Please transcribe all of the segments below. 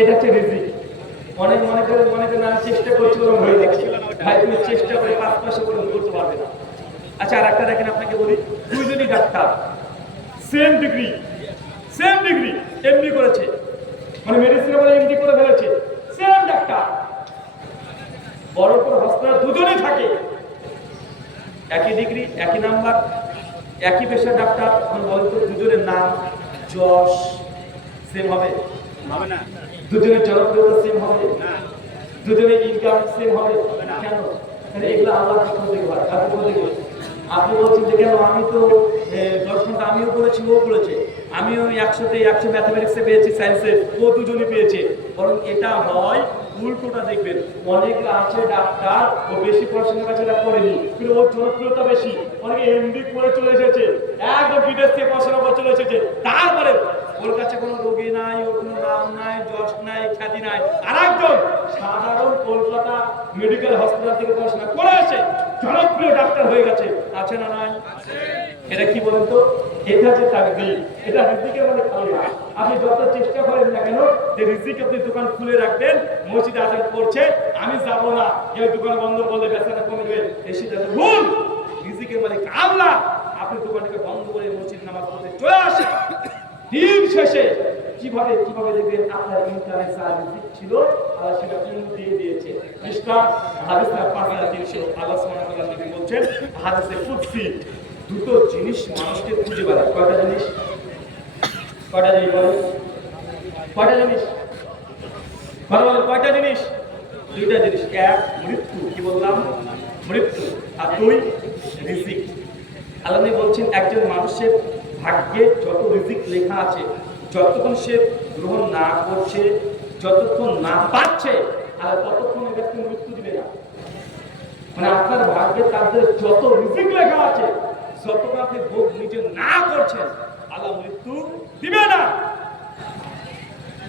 এটা হচ্ছে রিজিক। অনেক মনে করে মনে করে আমি চেষ্টা করছি ওরকম হয়ে যাচ্ছে ভাই, তুমি চেষ্টা করে পাঁচ পয়সা করে করতে পারবে না। আচ্ছা আর একটা দেখেন আপনাকে বলি, দুইজনই doctor. Same degree same degree MD করেছে। মানে মেডিসিনে বলে এমডি করে ফেলেছে। সেম ডাক্তার। বড় বড় হসপিটাল দুজনেই থাকে। একই ডিগ্রি একই নাম্বার একই পেশার ডাক্তার মানে বলেন তো দুজনের নাম, যশ সেম হবে? না। দুজনের জনপ্রিয়তা সেম হবে? না। দুজনের ইনকাম সেম হবে? কেন? এগুলো আল্লাহ পক্ষ থেকে কার। থেকে? আপনি বলছেন যে কেন? আমি তো দশ ঘণ্টা আমিও করেছি ও করেছে। আমিও একশোতে একশো ম্যাথামেটিক্সে পেয়েছি সায়েন্সে ও দুজনই পেয়েছে। বরং এটা হয় উল্টোটা দেখবেন। অনেক আছে ডাক্তার ও বেশি পড়াশোনার কাছে করেনি। কিন্তু ওর জনপ্রিয়তা বেশি। অনেকে এমডি করে চলে এসেছে। একদম বিদেশ থেকে পড়াশোনা করে চলে এসেছে। তারপরে ওর কাছে কোনো রোগী নাই ওর কোনো নাম নাই যশ নাই। আর একজন সাধারণ কলকাতা মেডিকেল হসপিটাল থেকে পড়াশোনা করে আসে জনপ্রিয় ডাক্তার হয়ে গেছে। আছে না নাই? এটা কি বলেন তো? এটা যে তাকদি এটা রিজিকের মানে আপনি যত চেষ্টা করেন না কেন, যে রিজিক আপনি দোকান খুলে রাখবেন, মসজিদে আজান করছে আমি যাব না। কেউ দোকান বন্ধ করলে ব্যবসাটা কমে যাবে এসে যাবে। ভুল! রিজিকের মালিক আল্লাহ। আপনি দোকানটাকে বন্ধ করে মসজিদ নামাজ পড়তে চলে আসেন। দিন শেষে কীভাবে কীভাবে দেখবেন আপনার ইন্টারনেট সার্ভিস ছিল আর সেটা কিন্তু দিয়ে দিয়েছে। হাদিসে তিনশো, আল্লাহ সুবহানাহু বলছেন? হাদিসে কুদসি, দুটো জিনিস মানুষকে খুঁজে বেড়ায়। কয়টা জিনিস? কয়টা জিনিস বলো কয়টা জিনিস? কয়টা জিনিস? দুইটা জিনিস। এক, মৃত্যু। কি বললাম? মৃত্যু। আর দুই, রিজিক। আল্লাহ বলছেন, একজন মানুষের ভাগ্যে যত রিজিক লেখা আছে যতক্ষণ সে গ্রহণ না করছে, যতক্ষণ না পাচ্ছে আর ততক্ষণ ব্যক্তি মৃত্যু দিবে না। মানে আপনার ভাগ্যে তাদের যত রিজিক লেখা আছে, যতক্ষণ আপনি ভোগ নিজে না করছেন, আল্লাহ মৃত্যু দিবে না।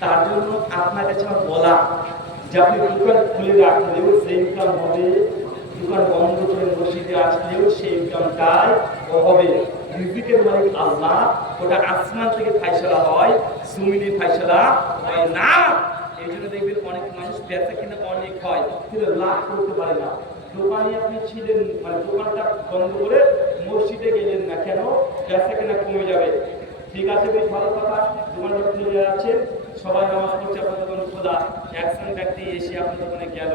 তার জন্য আপনার কাছে আমার বলা যে আপনি দোকান খুলে রাখলেও সেই ইনকাম হবে, দোকান বন্ধ করে মসজিদে আসলেও সেই ইনকামটাই হবে। রিজিকের মালিক আল্লাহ? ওটা আসমান থেকে ফাইসলা হয় জমিনে ফাইসলা হয় না। এই জন্য দেখবেন অনেক মানুষ ব্যথা কিনা অনেক হয়, কিন্তু লাভ করতে পারে না। দোকানে আপনি ছিলেন মানে দোকানটা বন্ধ করে মসজিদে গেলেন না কেন? ব্যবসা কেনা কমে যাবে। ঠিক আছে বেশ ভালো কথা। দোকানটা খুলে যাচ্ছে সবাই নামাজ পড়ছে আপনার দোকানে খোদা। একজন ব্যক্তি এসে আপনার দোকানে গেল।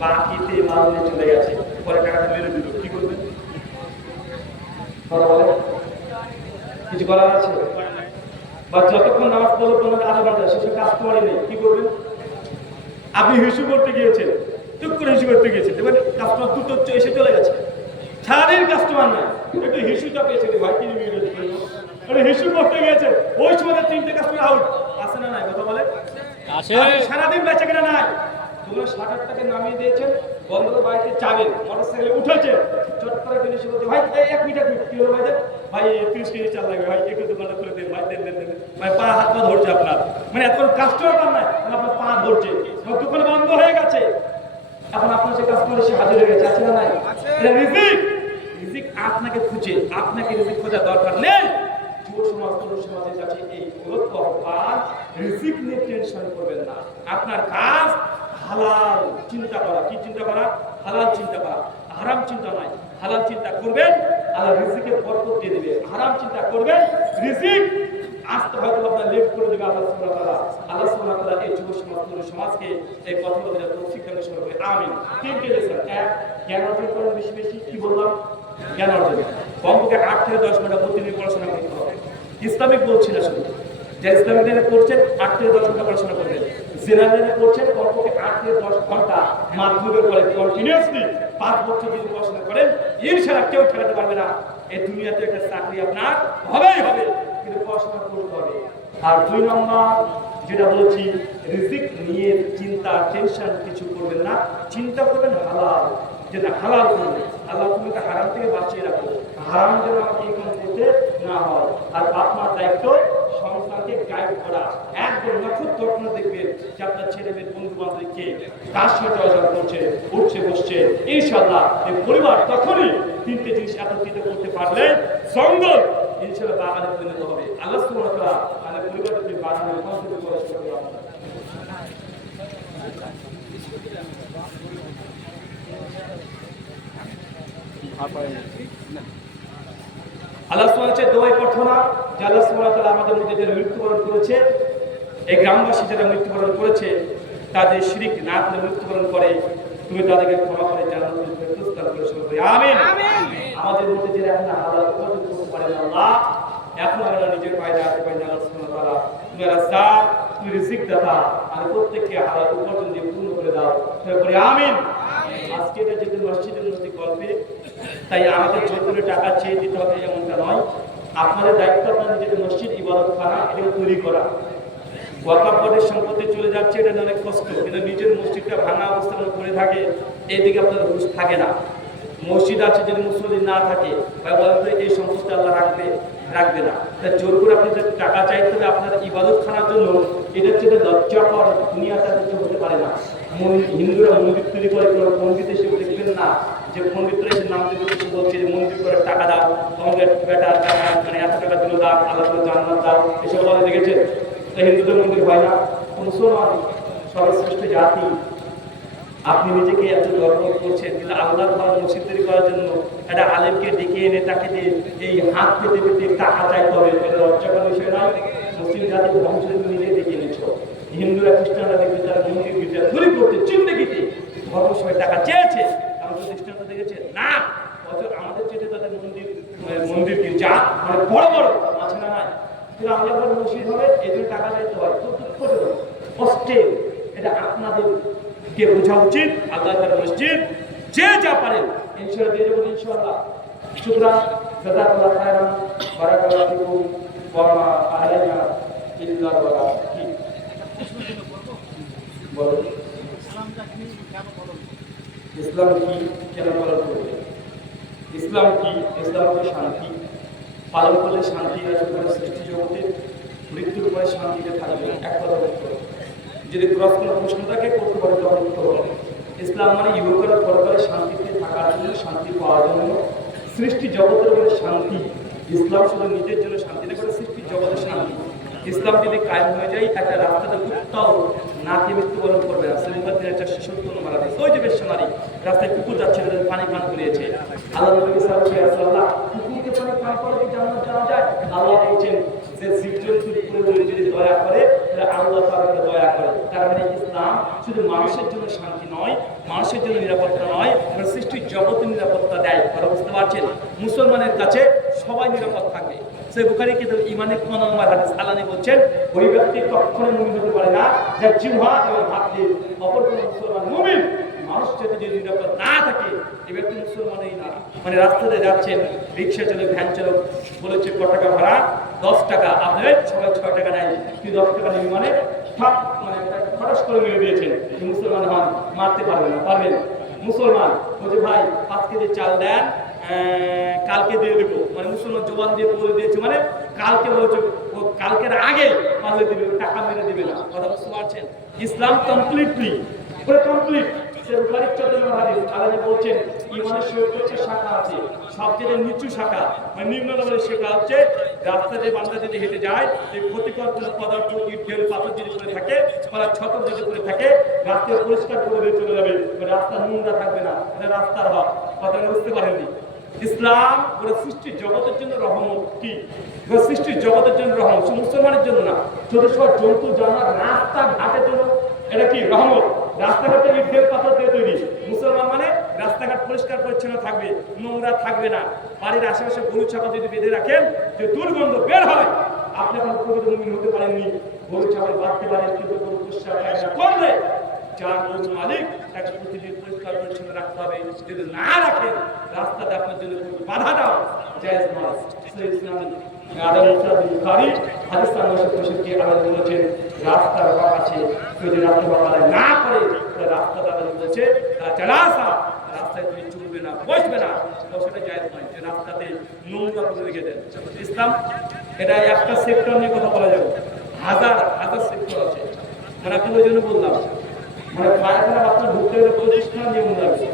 বাকিতে মাল নিয়ে চলে গেছে। পরে টাকাটা মেরে দিল। কি করবেন? কথা বলে কিছু করার আছে? বা যতক্ষণ নামাজ পড়ল পনেরো আধা ঘণ্টা শেষে কাস্টমারই নেই কি করবেন আপনি হিসু করতে গিয়েছেন চুপ করে হিসু করতে গিয়েছেন এবার কাস্টমার দ্রুত এসে চলে গেছে। সারাদিন কাস্টমার নাই। একটু হিসুটা পেয়েছে ভাই কিনে? গেছে হিসু করতে গিয়েছে ওই সময় তিনটে কাস্টমার আউট আসে না নাই? কথা বলে? সারাদিন বেচে কিনা নাই? তোমরা ষাট টাকা নামিয়ে দিয়েছেন বন্ধ করে বাড়িতে যাবেন মোটর সাইকেলে উঠেছে। চট করে কিনে এসে বলছে ভাই এক মিনিট এক মিনিট কি হলো ভাই ভাই তিরিশ কেজি চাল লাগবে। ভাই একটু দোকানটা খুলে দেন। ভাই দেন দেন দেন। ভাই পা হাত পা ধরছে আপনার। মানে এত কাস্টমার পান নাই মানে আপনার পা ধরছে। দোকান বন্ধ হয়ে গেছে। এখন আপনার সে কাস্টমার এসে হাজির হয়ে গেছে আছে না নাই? এটা রিজিক। রিজিক আপনাকে খুঁজে আপনাকে রিজিক খোঁজার দরকার নেই। যুব সমাজ তরুণ সমাজের কাছে এই গুরুত্ব আহ্বান রিজিক নিয়ে টেনশন করবেন না। আপনার কাজ হালাল চিন্তা করা। কি চিন্তা করা? হালাল চিন্তা করা। হারাম চিন্তা নয়। হালাল চিন্তা করবেন, আল্লাহ রিজিকের বরকত দিয়ে দেবে। হারাম চিন্তা করবেন, রিজিক আসতে হয়তো আপনার লেট করে দেবে আল্লাহ সুবহানাহু ওয়া তাআলা। আল্লাহ সুবহানাহু ওয়া তাআলা এই যুব সমাজ সমাজকে এই কথা বলে যাতে তৌফিক দান করবে আমিন। তিনটে লেসন এক। জ্ঞান অর্জন করেন বেশি বেশি। কি বললাম? জ্ঞান অর্জন। কমপক্ষে আট থেকে দশ ঘণ্টা প্রতিদিন পড়াশোনা করতে হবে। ইসলামিক বলছি না শুধু। যে ইসলামিক লাইনে পড়ছেন, আট থেকে দশ ঘণ্টা পড়াশোনা করবেন। কমপক্ষে আট থেকে দশ ঘণ্টা কন্টিনিউয়াসলি পাঁচ বছর যদি পড়াশোনা করেন কেউ পারবে না। এই দুনিয়াতে একটা চাকরি আপনার হবেই হবে, কিন্তু পড়াশোনা করতে হবে। আর দুই নম্বর, যেটা বলছি, রিজিক নিয়ে চিন্তা টেনশন কিছু করবেন না। চিন্তা করবেন হালাল, যেটা হালাল করবে আল্লাহ তুমি হারাম থেকে বাঁচিয়ে রাখো হারাম যেন আমাকে না হয়। আর বাপ মার দায়িত্ব সন্তানকে গাইড করা। একদম লক্ষ্য তখন দেখবেন যে আপনার ছেলে মেয়ের বন্ধু বান্ধবকে তার সাথে অর্জন করছে, উঠছে, বসছে। ইনশাল্লাহ এই পরিবার তখনই তিনটে জিনিস একত্রিত করতে পারলে জঙ্গল ইনশাল্লাহ বাগানে পরিণত হবে। আল্লাহ সুমতলা মানে পরিবারকে বাগানে রূপান্তরিত করার চেষ্টা করা আল্লাহ সুবহানাহু হচ্ছে দোয়াই প্রার্থনা যে আল্লাহ সুবহানাহু আমাদের মধ্যে যারা মৃত্যুবরণ করেছে এই গ্রামবাসী যারা মৃত্যুবরণ করেছে তাদের শিরিক না করে মৃত্যুবরণ করে তুমি তাদেরকে ক্ষমা করে আমিন। আমাদের মধ্যে যারা এখন হালাল উপার্জন করতে পারে আল্লাহ এখন আমরা নিজের পায়ে দাঁড়াতে পারি না আল্লাহ সুবহানাহু ওয়া তাআলা। তুমি রাজ্জাক তুমি রিজিক দাতা আর প্রত্যেককে হালাল উপার্জন দিয়ে পূর্ণ করে দাও। আমিন। আজকে এটা যেহেতু মসজিদের মধ্যে গল্পে তাই আমাদের করে টাকা চেয়ে দিতে হবে এমনটা নয়। আপনাদের দায়িত্ব আপনাদের যেটা মসজিদ ইবাদত খানা এটা তৈরি করা। ওয়াকাপ বোর্ডের সম্পত্তি চলে যাচ্ছে, এটা অনেক কষ্ট, কিন্তু নিজের মসজিদটা ভাঙা অবস্থায় যখন পড়ে থাকে এইদিকে আপনার হুশ থাকে না। মসজিদ আছে যদি মুসলিম না থাকে, বা বলেন তো এই সম্পত্তি আল্লাহ রাখবে রাখবে না। তা জোর করে আপনি টাকা চাইতে হবে আপনার ইবাদত খানার জন্য, এটা হচ্ছে লজ্জাকর কিছু হতে পারে না। হিন্দুরা মন্দির তৈরি করে, কোনো পণ্ডিত এসে দেখবেন না যে পণ্ডিতরা এসে নাম দিতে কিছু বলছে যে মন্দির করে টাকা দাও, তোমাকে বেটা টাকা মানে এত টাকা দিল দাও, আল্লাহ করে জান্নাত দাও এসব কথা দেখেছেন তো হিন্দুদের মন্দির হয় না। মুসলমান, সর্বশ্রেষ্ঠ জাতি। আপনি নিজেকে এত গর্ব করছেন, কিন্তু আল্লাহ ঘর মসজিদ তৈরি করার জন্য একটা আলেমকে ডেকে এনে তাকে দিয়ে এই হাত পেতে পেতে টাকা চাই হবে এটা লজ্জাকর বিষয় নয়। মুসলিম জাতি ধ্বংস নিজে ডেকে এনেছো। হিন্দুরা, খ্রিস্টানরা দেখবে তারা মন্দির গির্জা চুরি করতে চিন্তাগিতে ধর্ম সময় টাকা চেয়েছে। খ্রিস্টানরা দেখেছে না, অথচ আমাদের তাদের মন্দির মানে মন্দির মানে বড় বড় না নাই। কিন্তু টাকা হয়। কষ্টে এটা বোঝা উচিত, আল্লাহ তার মসজিদ, যে যা পারেন ইনশাআল্লাহ, দিয়ে দেবেন ইনশাআল্লাহ। সুতরাং ওয়া কি? বলো। ইসলাম কি কেন পালন করবে? ইসলাম কি ইসলাম হচ্ছে শান্তি? পালন করলে শান্তি আসবে সৃষ্টি জগতে মৃত্যুর পরে শান্তিতে থাকবে। এক কথা বলতে। যদি ক্রস কোনো প্রশ্ন থাকে করতে পারে তখন উত্তর ইসলাম মানে ইউরোপের পরকালে শান্তিতে থাকার জন্য, শান্তি পাওয়ার জন্য। সৃষ্টি জগতের উপরে শান্তি। ইসলাম শুধু নিজের জন্য শান্তি না করে সৃষ্টি জগতের শান্তি। ইসলাম যদি কায়েম হয়ে যায়, একটা রাস্তাতে কুত্তাও না মৃত্যুবরণ করবে না। সিলভার দিনের চারশো সত্তর মারা দিয়েছে ওই যে বেশনারি রাস্তায় কুকুর যাচ্ছে তাদের পানি পান করিয়েছে। আল্লাহ নবী সাল্লাল্লাহু কুকুরকে পানি পান করে জান্নাত যাওয়া যায়, আল্লাহ বলছেন, যে জীবজন্তুর উপরে যদি দয়া করে তাহলে আল্লাহ তাআলা দয়া করে। তার মানে ইসলাম শুধু মানুষের জন্য শান্তি নয়, মানুষের জন্য নিরাপত্তা নয় মানে সৃষ্টির জগতের নিরাপত্তা দেয়। কথা বুঝতে পারছেন? মুসলমানের কাছে সবাই নিরাপদ থাকে। সেই বুখারি কিন্তু ইমানের কোন নম্বর হাদিস আলানি বলছেন, ওই ব্যক্তি কখনো মুমিন হতে পারে না, যার জিহ্বা এবং হাত দিয়ে অপর কোনো মুসলমান মুমিন মানুষ যদি যদি নিরাপদ না থাকে, এই ব্যক্তি মুসলমানই না। মানে রাস্তাতে যাচ্ছেন, রিক্সা চালক, ভ্যান চালক, বলেছে ক টাকা ভাড়া, দশ টাকা। আপনি সবাই ছয় টাকা নেয় কি দশ টাকা নেই মানে ঠাপ মানে খরচ করে মেরে দিয়েছেন। মুসলমান হন, মারতে পারবে না, পারবেন মুসলমান বলছে, ভাই, পাঁচ কেজি চাল দেন কালকে দিয়ে দেবো। মানে মুসলমান জবান দিয়ে বলে দিয়েছে মানে কালকে বলেছে কালকের আগে পারলে দিবে, টাকা মেরে দিবে না। কথা বুঝতে পারছেন? ইসলাম কমপ্লিটলি পুরো কমপ্লিট সে আলাদা বলছেন, ইমানের শাখা আছে, সবচেয়ে নিচু শাখা। মানে শাখা হচ্ছে, রাস্তা দিয়ে বান্দা যদি হেঁটে যায়, এই ক্ষতিকর কোনো পদার্থ পাথর যদি করে থাকে যদি করে থাকে, রাস্তা পরিষ্কার করে চলে যাবে। মানে রাস্তা নোংরা থাকবে না, এটা রাস্তার হক। কথাটা বুঝতে পারেননি? ইসলাম পুরো সৃষ্টির জগতের জন্য রহমত কি? সৃষ্টির জগতের জন্য রহমত মুসলমানের জন্য না, ছোট জন্তু জানার রাস্তা ঘাটের জন্য। এটা কি, রহমত? রাস্তাঘাটে ইটের পাথর দিয়ে তৈরি। মুসলমান মানে রাস্তাঘাট পরিষ্কার, পরিচ্ছন্ন থাকবে, নোংরা থাকবে না। বাড়ির আশেপাশে গরু ছাগল যদি বেঁধে রাখেন, যে দুর্গন্ধ বের হয় আপনি এখন প্রকৃত মুমিন হতে পারেননি। গরু ছাগল বাঁধতে পারেন, কিন্তু গরু করলে যার রোজ মালিক, তাকে প্রতিদিন পরিষ্কার, পরিচ্ছন্ন রাখতে হবে। যদি না রাখেন, রাস্তাতে আপনার জন্য কোনো বাধা দাও। জায়েজ নয়। ইসলাম আদম মুসাদ বুখারী হাদিস 67 আলাদা বলেছেন রাস্তার হক আছে। যদি হক আদায় না করে, তাহলে রাস্তা তাদের বলছে রাস্তায় তুমি চলবে না, বসবে না। নয়, যে রাস্তাতে করে রেখে দেন। ইসলাম, এটা একটা সেক্টর নিয়ে কথা বলা যাবে। হাজার হাজার সেক্টর আছে। মানে আপনি ওই জন্য বললাম মানে পায়খানা বাথরুম ঢুকতে গেলে প্রতিষ্ঠান নিয়ম লাগবে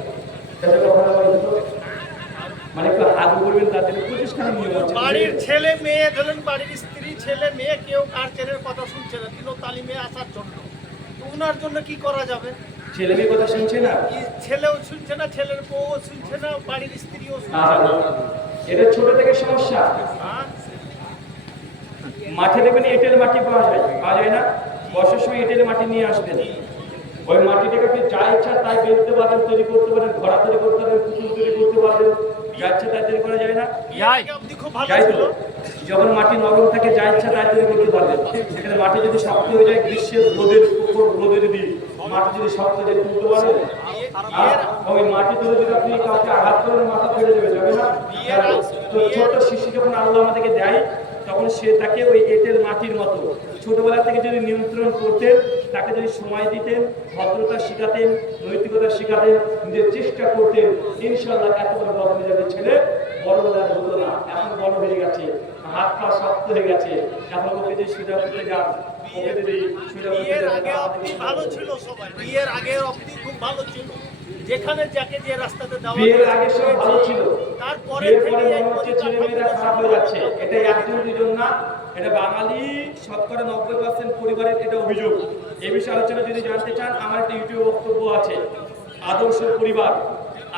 মানে একটু হাত করবেন তার জন্য প্রতিষ্ঠানের নিয়ম বাড়ির ছেলে, মেয়ে, ধরেন বাড়ির স্ত্রী ছেলে মেয়ে কেউ গার্জেনের কথা শুনছে না দিনও তালিমে আসার জন্য। তো ওনার জন্য কি করা যাবে? ছেলে মেয়ে কথা শুনছে না? ছেলেও শুনছে না ছেলের বউও শুনছে না বাড়ির স্ত্রীও শুনছে না? এটা ছোট থেকে সমস্যা। হ্যাঁ? মাঠে দেখবেন এঁটেল মাটি পাওয়া যায়। পাওয়া যায় না? বর্ষার সময় এঁটেল মাটি নিয়ে আসবেন। ওই মাটিটাকে আপনি যা ইচ্ছা তাই বেলতে পারেন তৈরি করতে পারেন ঘোড়া তৈরি করতে পারেন পুতুল তৈরি করতে পারেন যা ইচ্ছা তাই তৈরি করা যায় না? খুব ভালো ছিল। যখন মাটি নরম থাকে, যা ইচ্ছা তাই তৈরি করতে পারবেন সেখানে মাটি যদি শক্ত হয়ে যায় গ্রীষ্মের রোদের উপর রোদে যদি মাটি যদি শক্ত হয়ে যায়, তুলতে পারবেন আর ওই মাটি তুলে যদি আপনি কাউকে আঘাত করেন মাথা ফেলে যাবে যাবে না? তো ছোট শিশু যখন আল্লাহ আমাদেরকে দেয়, তখন সে তাকে ওই এঁটেল মাটির মতো, ছোটবেলা থেকে যদি নিয়ন্ত্রণ করতেন, তাকে যদি সময় দিতেন, ভদ্রতা শেখাতেন, নৈতিকতা শেখাতেন, নিজের চেষ্টা করতেন ইনশাল্লাহ এত বড় হয়ে যাবে ছেলে, বড় আর হতো না। এখন বড় হয়ে গেছে। হাত পা শক্ত হয়ে গেছে। এখন ওকে করতে যান যদি করতে বিয়ের আগে অবধি ভালো ছিল সবাই। বিয়ের আগে অবধি খুব ভালো ছিল। যেখানে যাকে যে রাস্তাতে দেওয়া বিয়ের আগে সব ভালো ছিল। তারপরে থেকে হচ্ছে ছেলে মেয়েরা খারাপ হয়ে যাচ্ছে। এটা একজন দুজন না এটা বাঙালি শতকরা নব্বই পার্সেন্ট পরিবারের এটা অভিযোগ। এ বিষয়ে আলোচনা যদি জানতে চান আমার একটা ইউটিউব বক্তব্য আছে আদর্শ পরিবার।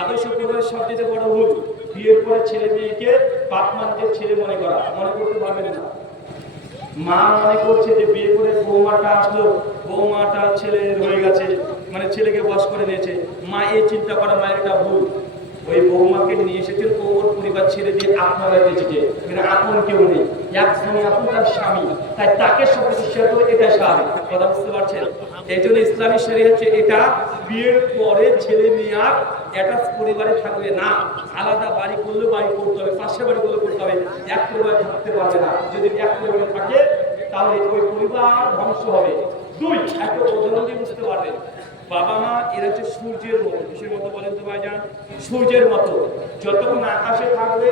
আদর্শ পরিবারের সবচেয়ে বড় ভুল। বিয়ের পরে ছেলে মেয়েকে মানকে ছেলে মনে করা, মনে করতে পারবেন না। মা মনে করছে যে বিয়ে করে বৌমাটা আসলো, বৌমাটা ছেলের হয়ে গেছে মানে ছেলেকে বস করে নিয়েছে। মা এই চিন্তা করা মায়ের একটা ভুল। ওই বৌমাকে নিয়ে এসেছেন ওর পরিবার ছেড়ে দিয়ে আপনারা এসেছে এখানে আপন কেউ নেই। এক স্বামী, আপন তার স্বামী। তাই তাকে সব শেয়ার করে এটা স্বাভাবিক। কথা বুঝতে পারছেন? এই জন্য ইসলামী শরীর হচ্ছে এটা বিয়ের পরে ছেলে মেয়ে আর অ্যাটাচ পরিবারে থাকবে না। আলাদা বাড়ি করলে বাড়ি করতে হবে পাশে বাড়ি করলে করতে হবে। এক পরিবারে থাকতে পারবে না। যদি এক পরিবারে থাকে, তাহলে ওই পরিবার ধ্বংস হবে। দুই একটা উদাহরণ বুঝতে পারবেন বাবা মা, এরা হচ্ছে সূর্যের মতো। কিসের মতো বলেন তো ভাইজান? সূর্যের মতো। যতক্ষণ আকাশে থাকবে,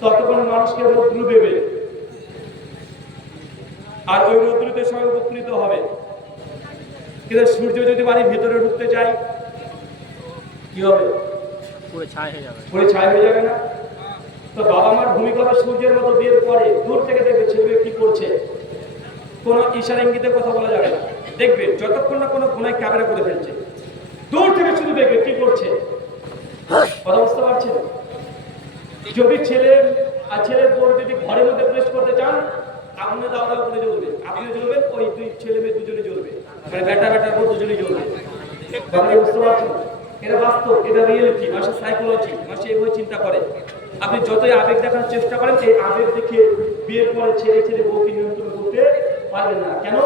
ততক্ষণ মানুষকে রৌদ্র দেবে। আর ওই রৌদ্রতে সবাই উপকৃত হবে। কিন্তু সূর্য যদি বাড়ির ভিতরে ঢুকতে চায় কি হবে পুরো ছাই হয়ে যাবে। পরে ছাই হয়ে যাবে না? তো বাবা মার ভূমিকা সূর্যের মতো বিয়ের পরে দূর থেকে দেখবে ছেলে কি করছে। কোনো ইশারা ইঙ্গিতে কথা বলা যাবে না। দেখবে যতক্ষণ না কোনো গুনায় ক্যামেরা করে ফেলছে। দূর থেকে শুধু দেখবে কি করছে। কথা বুঝতে পারছেন? যদি ছেলে আর ছেলের বোর যদি ঘরের মধ্যে প্রবেশ করতে চান আপনি দাওয়া দাওয়া করে জ্বলবে। আপনিও জ্বলবেন ওই দুই ছেলে মেয়ে দুজনে জ্বলবে। মানে বেটা বেটার বোর দুজনেই জ্বলবে। কথা বুঝতে পারছেন? এটা বাস্তব, এটা রিয়েলিটি মানুষের সাইকোলজি মানুষ এইভাবে চিন্তা করে। আপনি যতই আবেগ দেখানোর চেষ্টা করেন এই আবেগ দেখে বিয়ের পরে ছেলে ছেলে বউকে নিয়ন্ত্রণ করতে পারবেন না। কেন?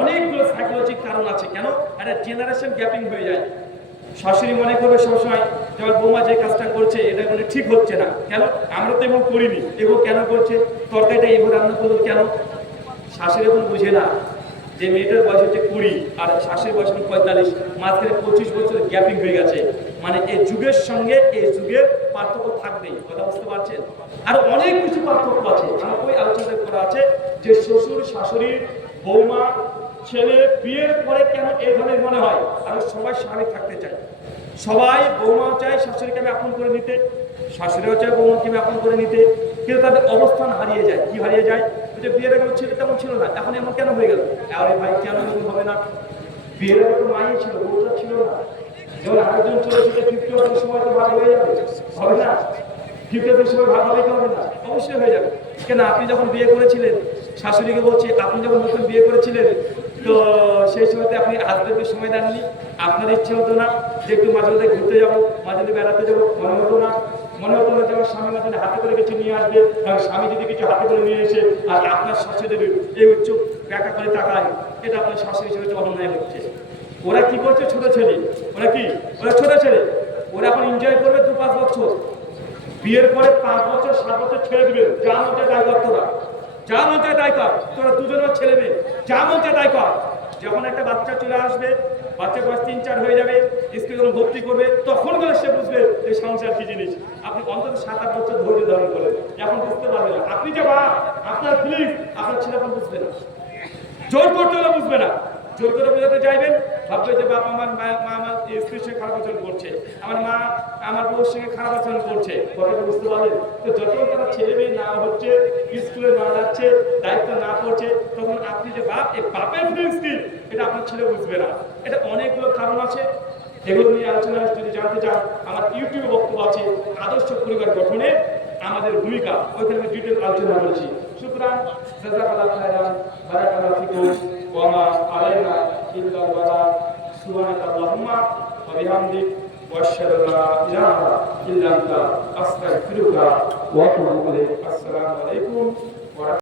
অনেকগুলো সাইকোলজিক কারণ আছে। কেন? একটা জেনারেশন গ্যাপিং হয়ে যায়। শাশুড়ি মনে করবে সবসময় যেমন বৌমা যে কাজটা করছে, এটা মানে ঠিক হচ্ছে না। কেন? আমরা তো এমন করিনি। এবং কেন করছে? তরকারিটা এভাবে রান্না করল কেন? শাশুড়ি এখন বুঝে না। যে মেয়েটার বয়স হচ্ছে কুড়ি আর শাশুড়ির বয়স হচ্ছে পঁয়তাল্লিশ, মাঝখানে পঁচিশ বছর গ্যাপিং হয়ে গেছে। মানে এই যুগের সঙ্গে এই যুগের পার্থক্য থাকবেই, কথা বুঝতে পারছেন? আর অনেক কিছু পার্থক্য আছে আমার ওই আলোচনা করা আছে যে শ্বশুর শাশুড়ির বৌমা, ছেলে, বিয়ের পরে কেন এই ধরনের মনে হয়? আর সবাই স্বাভাবিক থাকতে চায়। সবাই বৌমাও চায়, শাশুড়িকে আমি আপন করে নিতে, শাশুড়িও চায় বৌমাকে আমি আপন করে নিতে, কিন্তু তাদের অবস্থান হারিয়ে যায়। কি হারিয়ে যায়? যে বিয়ের আগে ছেলে, তেমন ছিল না। এখন এমন কেন হয়ে গেল? আরে ভাই, কেন এমন হবে না? বিয়ের আগে তো মাই ছিল, বউটা ছিল না। চলে ফিফটি ওয়ানের সময় তো ভাগ হয়ে যাবে। হবে না? ফিফটি ওয়ানের সময় ভাগ হবে কি হবে না। অবশ্যই হয়ে যাবে। কেন আপনি যখন বিয়ে করেছিলেন, শাশুড়িকে বলছি, আপনি যখন নতুন বিয়ে করেছিলেন, তো সেই সময়তে আপনি হাজবেন্ডকে সময় দেননি? আপনার ইচ্ছে হতো না যে একটু মাঝে মাঝে ঘুরতে যাব, মাঝে মাঝে বেড়াতে যাব, মনে হতো না? মনে হতো যে আমার স্বামী মাঝে হাতে করে কিছু নিয়ে আসবে, কারণ স্বামী যদি কিছু হাতে করে নিয়ে এসে আর আপনার শাশুড়ি দেবে এই উচ্চ ব্যাখ্যা করে তাকায়, এটা আপনার শাশুড়ি হিসেবে অন্যায় হচ্ছে। ওরা কি করছে ছোট ছেলে? ওরা কি? ওরা ছোট ছেলে। ওরা এখন এনজয় করবে দু পাঁচ বছর। বিয়ের পরে পাঁচ বছর, সাত বছর ছেড়ে দিবে। যা মধ্যে দায় কর তোরা। যা মধ্যে দায় কর। তোরা দুজনের ছেলে মেয়ে। যা মধ্যে দায় কর। যখন একটা বাচ্চা চলে আসবে বাচ্চা বয়স তিন, চার হয়ে যাবে স্কুলে যখন ভর্তি করবে, তখন করে সে বুঝবে এই সংসার কি জিনিস। আপনি অন্তত সাত আট বছর ধৈর্য ধারণ করেন। এখন বুঝতে পারবে না। আপনি যে বাপ, আপনার ফিলিংস আপনার ছেলে এখন বুঝবে না। জোর করতে হলে বুঝবে না। জোর করে বোঝাতে চাইবেন, ভাববে যে বাবা আমার মা মা আমার স্ত্রীর সঙ্গে খারাপ আচরণ করছে। আমার মা, আমার বউর সঙ্গে খারাপ আচরণ করছে। কথাটা বুঝতে পারলেন? তো যখন তারা ছেলে মেয়ে না হচ্ছে, স্কুলে না যাচ্ছে, দায়িত্ব না করছে তখন আপনি যে বাপ এই বাপের ফিলিংস কি? এটা আপনার ছেলে বুঝবে না। এটা অনেকগুলো কারণ আছে। এগুলো নিয়ে আলোচনা যদি জানতে চান, আমার ইউটিউবে বক্তব্য আছে, আদর্শ পরিবার গঠনে আমাদের ভূমিকা। ওইখানে আমি ডিটেল আলোচনা করেছি। সুতরাং জাযাকাল্লাহু খাইরান বারাকাল্লাহু ফিকুম, ওয়া মা আলাইনা ইল্লা বালা সুবহানাকা আল্লাহুম্মা ওয়া বিহামদিক আশহাদু লা ইলাহা ইল্লা আনতা, আস্তাগফিরুকা ওয়া আতুবু ইলাইক। আসসালামু আলাইকুম।